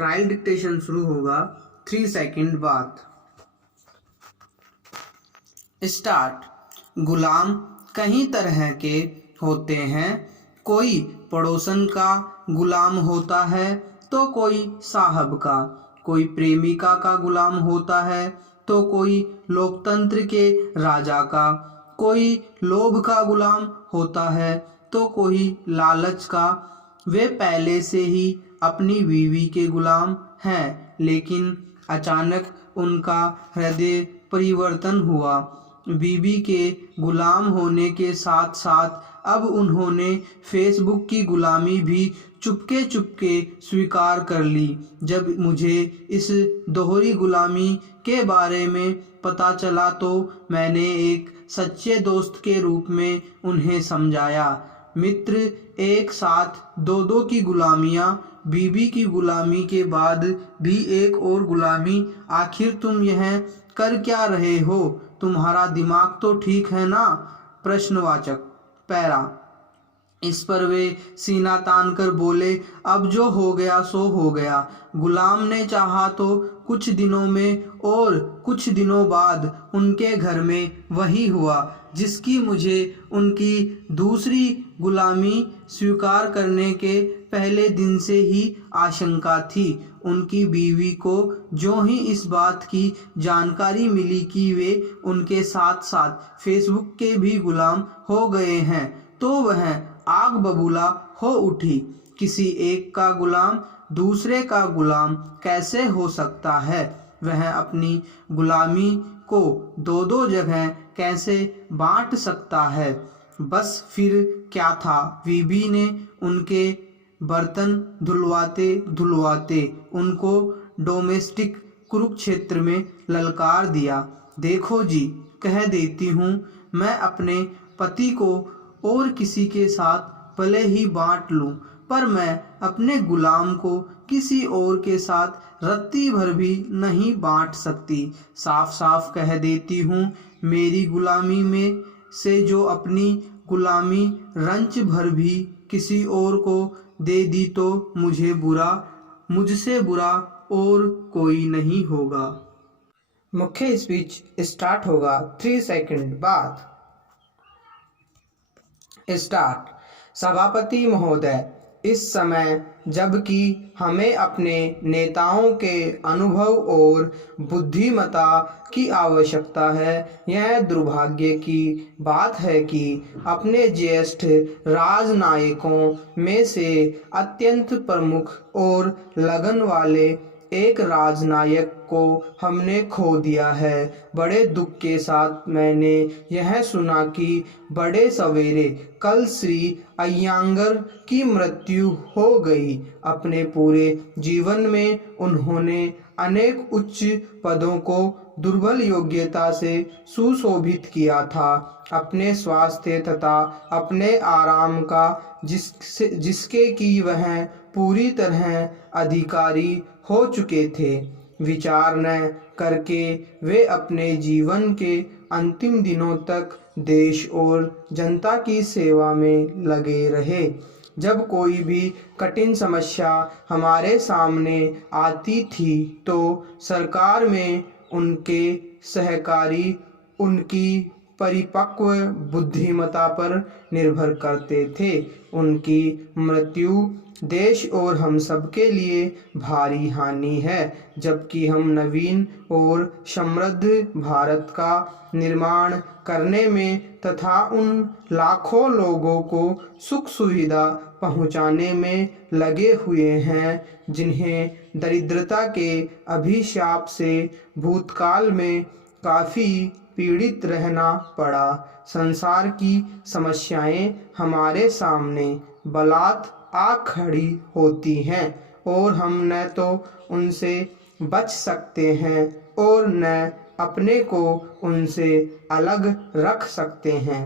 Trial dictation शुरू होगा 3 second बाद। स्टार्ट। गुलाम कई तरह के होते हैं। कोई पड़ोसन का गुलाम होता है तो कोई साहब का, कोई प्रेमिका का गुलाम होता है तो कोई लोकतंत्र के राजा का, कोई लोभ का गुलाम होता है तो कोई लालच का। वे पहले से ही अपनी बीवी के गुलाम हैं, लेकिन अचानक उनका हृदय परिवर्तन हुआ। बीवी के गुलाम होने के साथ साथ अब उन्होंने फेसबुक की गुलामी भी चुपके चुपके स्वीकार कर ली। जब मुझे इस दोहरी गुलामी के बारे में पता चला तो मैंने एक सच्चे दोस्त के रूप में उन्हें समझाया। मित्र, एक साथ दो दो की गुलामियाँ, बीवी की गुलामी के बाद भी एक और गुलामी, आखिर तुम यह कर क्या रहे हो? तुम्हारा दिमाग तो ठीक है ना? प्रश्नवाचक। पैरा। इस पर वे सीना तान कर बोले, अब जो हो गया सो हो गया। गुलाम ने चाहा तो कुछ दिनों में और कुछ दिनों बाद उनके घर में वही हुआ जिसकी मुझे उनकी दूसरी गुलामी स्वीकार करने के पहले दिन से ही आशंका थी। उनकी बीवी को जो ही इस बात की जानकारी मिली कि वे उनके साथ साथ फेसबुक के भी गुलाम हो गए हैं तो वह आग बबूला हो उठी। किसी एक का गुलाम दूसरे का गुलाम कैसे हो सकता है? वह अपनी गुलामी को दो दो जगह कैसे बांट सकता है? बस फिर क्या था, बीबी ने उनके बर्तन धुलवाते धुलवाते उनको डोमेस्टिक कुरुक्षेत्र में ललकार दिया। देखो जी, कह देती हूँ, मैं अपने पति को और किसी के साथ भले ही बांट लूं, पर मैं अपने गुलाम को किसी और के साथ रत्ती भर भी नहीं बांट सकती। साफ साफ कह देती हूँ, मेरी गुलामी में से जो अपनी गुलामी रंच भर भी किसी और को दे दी तो मुझसे बुरा और कोई नहीं होगा। मुख्य स्पीच स्टार्ट होगा 3 सेकंड बाद। स्टार्ट। सभापति महोदय, इस समय जबकि हमें अपने नेताओं के अनुभव और बुद्धिमत्ता की आवश्यकता है, यह दुर्भाग्य की बात है कि अपने ज्येष्ठ राजनयिकों में से अत्यंत प्रमुख और लगन वाले एक राजनायक को हमने खो दिया है। बड़े दुख के साथ मैंने यह सुना कि बड़े सवेरे कल श्री अय्यंगार की मृत्यु हो गई। अपने पूरे जीवन में उन्होंने अनेक उच्च पदों को दुर्बल योग्यता से सुशोभित किया था। अपने स्वास्थ्य तथा अपने आराम का जिसके कि वह पूरी तरह अधिकारी हो चुके थे, विचार न करके वे अपने जीवन के अंतिम दिनों तक देश और जनता की सेवा में लगे रहे। जब कोई भी कठिन समस्या हमारे सामने आती थी तो सरकार में उनके सहकारी उनकी परिपक्व बुद्धिमत्ता पर निर्भर करते थे। उनकी मृत्यु देश और हम सब के लिए भारी हानि है, जबकि हम नवीन और समृद्ध भारत का निर्माण करने में तथा उन लाखों लोगों को सुख सुविधा पहुंचाने में लगे हुए हैं जिन्हें दरिद्रता के अभिशाप से भूतकाल में काफ़ी पीड़ित रहना पड़ा। संसार की समस्याएं हमारे सामने बलात् आ खड़ी होती हैं और हम न तो उनसे बच सकते हैं और न अपने को उनसे अलग रख सकते हैं।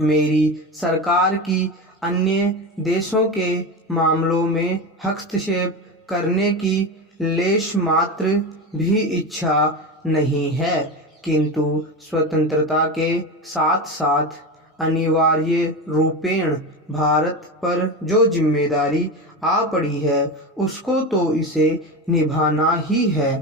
मेरी सरकार की अन्य देशों के मामलों में हस्तक्षेप करने की लेश मात्र भी इच्छा नहीं है, किंतु स्वतंत्रता के साथ साथ अनिवार्य रूपेण भारत पर जो जिम्मेदारी आ पड़ी है उसको तो इसे निभाना ही है।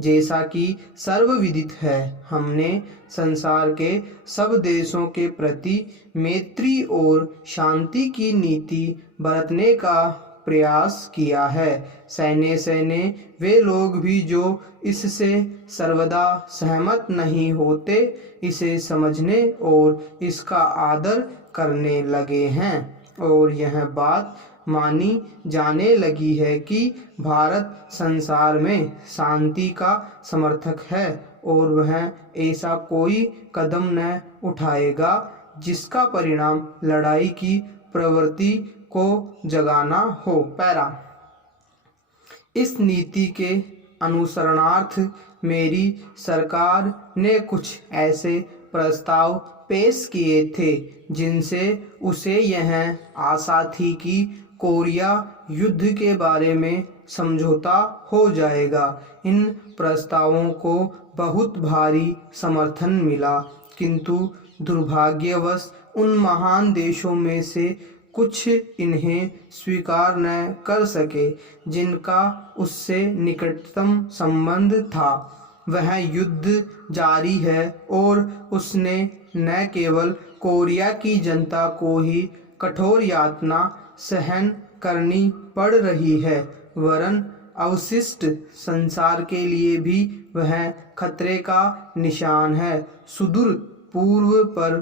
जैसा कि सर्वविदित है, हमने संसार के सब देशों के प्रति मैत्री और शांति की नीति बरतने का प्रयास किया है। सैने वे लोग भी जो इससे सर्वदा सहमत नहीं होते, इसे समझने और इसका आदर करने लगे हैं और यह बात मानी जाने लगी है कि भारत संसार में शांति का समर्थक है और वह ऐसा कोई कदम न उठाएगा जिसका परिणाम लड़ाई की प्रवृत्ति को जगाना हो। पैरा। इस नीति के अनुसरणार्थ मेरी सरकार ने कुछ ऐसे प्रस्ताव पेश किए थे जिनसे उसे यह आशा थी कि कोरिया युद्ध के बारे में समझौता हो जाएगा। इन प्रस्तावों को बहुत भारी समर्थन मिला, किंतु दुर्भाग्यवश उन महान देशों में से कुछ इन्हें स्वीकार न कर सके जिनका उससे निकटतम संबंध था। वह युद्ध जारी है और उसने न केवल कोरिया की जनता को ही कठोर यातना सहन करनी पड़ रही है, वरन अवशिष्ट संसार के लिए भी वह खतरे का निशान है। सुदूर पूर्व पर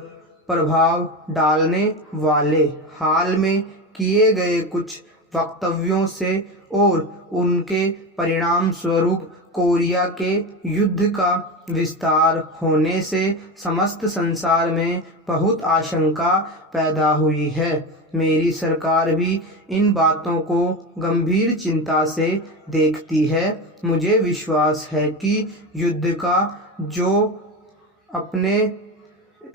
प्रभाव डालने वाले हाल में किए गए कुछ वक्तव्यों से और उनके परिणाम स्वरूप कोरिया के युद्ध का विस्तार होने से समस्त संसार में बहुत आशंका पैदा हुई है। मेरी सरकार भी इन बातों को गंभीर चिंता से देखती है। मुझे विश्वास है कि युद्ध का जो अपने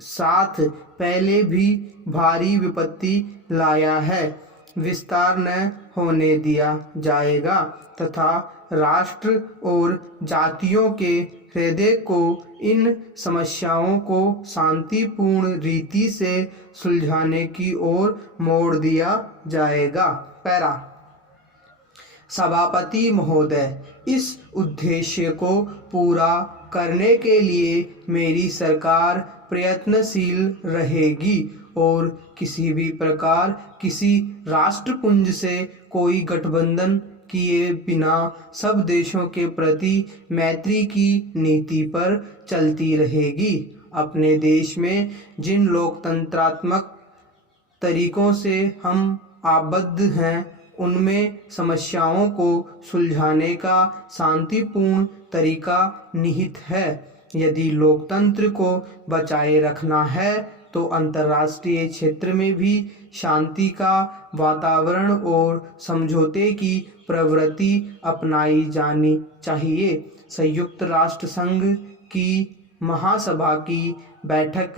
साथ पहले भी भारी विपत्ति लाया है, विस्तार न होने दिया जाएगा तथा राष्ट्र और जातियों के हृदय को इन समस्याओं को शांतिपूर्ण रीति से सुलझाने की ओर मोड़ दिया जाएगा। पैरा। सभापति महोदय, इस उद्देश्य को पूरा करने के लिए मेरी सरकार प्रयत्नशील रहेगी और किसी भी प्रकार किसी राष्ट्रपुंज से कोई गठबंधन किए बिना सब देशों के प्रति मैत्री की नीति पर चलती रहेगी। अपने देश में जिन लोकतंत्रात्मक तरीकों से हम आबद्ध हैं, उनमें समस्याओं को सुलझाने का शांतिपूर्ण तरीका निहित है। यदि लोकतंत्र को बचाए रखना है तो अंतर्राष्ट्रीय क्षेत्र में भी शांति का वातावरण और समझौते की प्रवृत्ति अपनाई जानी चाहिए। संयुक्त राष्ट्र संघ की महासभा की बैठक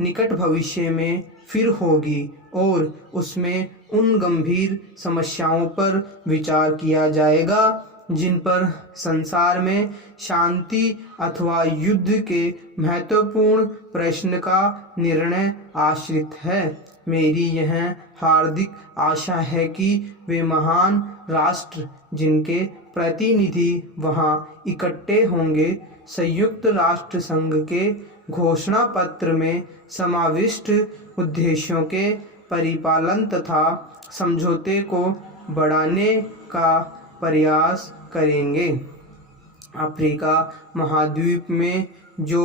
निकट भविष्य में फिर होगी और उसमें उन गंभीर समस्याओं पर विचार किया जाएगा जिन पर संसार में शांति अथवा युद्ध के महत्वपूर्ण प्रश्न का निर्णय आश्रित है। मेरी यह हार्दिक आशा है कि वे महान राष्ट्र जिनके प्रतिनिधि वहां इकट्ठे होंगे, संयुक्त राष्ट्र संघ के घोषणा पत्र में समाविष्ट उद्देश्यों के परिपालन तथा समझौते को बढ़ाने का प्रयास करेंगे। अफ्रीका महाद्वीप में जो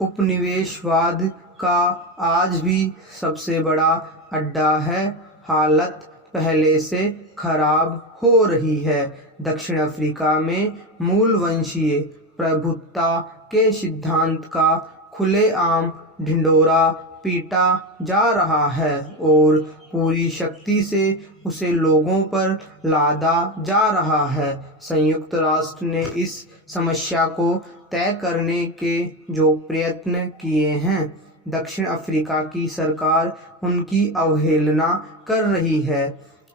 उपनिवेशवाद का आज भी सबसे बड़ा अड्डा है, हालत पहले से खराब हो रही है। दक्षिण अफ्रीका में मूल वंशीय प्रभुत्व के सिद्धांत का खुलेआम ढिंढोरा पीटा जा रहा है और पूरी शक्ति से उसे लोगों पर लादा जा रहा है। संयुक्त राष्ट्र ने इस समस्या को तय करने के जो प्रयत्न किए हैं, दक्षिण अफ्रीका की सरकार उनकी अवहेलना कर रही है।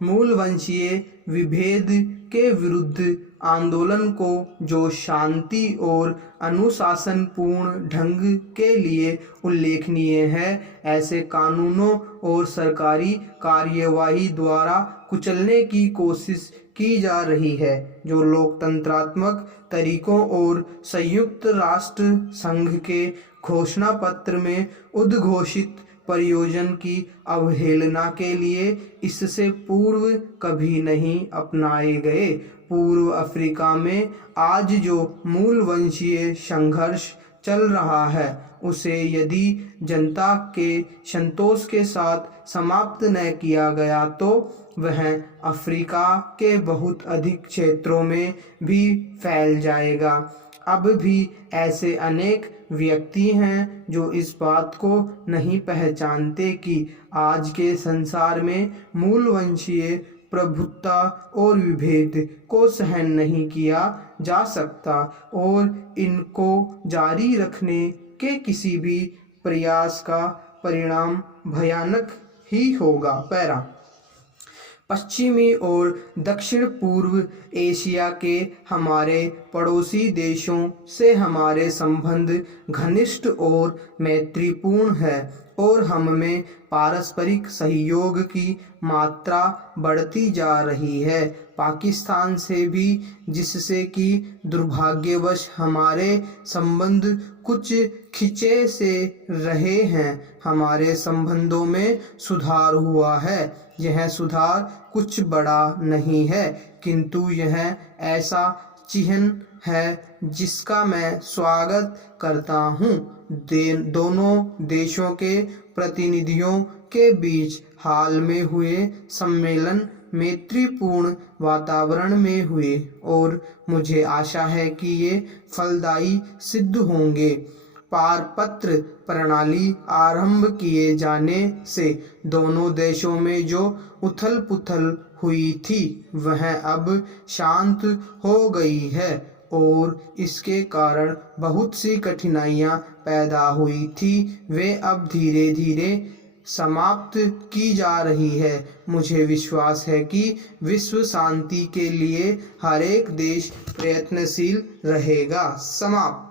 मूल वंशीय विभेद के विरुद्ध आंदोलन को जो शांति और अनुशासनपूर्ण ढंग के लिए उल्लेखनीय है, ऐसे कानूनों और सरकारी कार्यवाही द्वारा कुचलने की कोशिश की जा रही है जो लोकतंत्रात्मक तरीकों और संयुक्त राष्ट्र संघ के घोषणा पत्र में उद्घोषित प्रयोजन की अवहेलना के लिए इससे पूर्व कभी नहीं अपनाए गए। पूर्व अफ्रीका में आज जो मूल वंशीय संघर्ष चल रहा है उसे यदि जनता के संतोष के साथ समाप्त न किया गया तो वह अफ्रीका के बहुत अधिक क्षेत्रों में भी फैल जाएगा। अब भी ऐसे अनेक व्यक्ति हैं जो इस बात को नहीं पहचानते कि आज के संसार में मूल वंशीय प्रभुत्व और विभेद को सहन नहीं किया जा सकता और इनको जारी रखने के किसी भी प्रयास का परिणाम भयानक ही होगा। पैरा पश्चिमी और दक्षिण पूर्व एशिया के हमारे पड़ोसी देशों से हमारे संबंध घनिष्ठ और मैत्रीपूर्ण है और हम में पारस्परिक सहयोग की मात्रा बढ़ती जा रही है। पाकिस्तान से भी, जिससे कि दुर्भाग्यवश हमारे संबंध कुछ खिंचे से रहे हैं, हमारे संबंधों में सुधार हुआ है। यह सुधार कुछ बड़ा नहीं है, किंतु यह ऐसा चिन्ह है जिसका मैं स्वागत करता हूँ। दोनों देशों के प्रतिनिधियों के बीच हाल में हुए सम्मेलन मैत्रीपूर्ण वातावरण में हुए और मुझे आशा है कि ये फलदायी सिद्ध होंगे। पारपत्र प्रणाली आरंभ किए जाने से दोनों देशों में जो उथल पुथल हुई थी वह अब शांत हो गई है और इसके कारण बहुत सी कठिनाइयां पैदा हुई थी, वे अब धीरे धीरे समाप्त की जा रही है। मुझे विश्वास है कि विश्व शांति के लिए हर एक देश प्रयत्नशील रहेगा। समाप्त।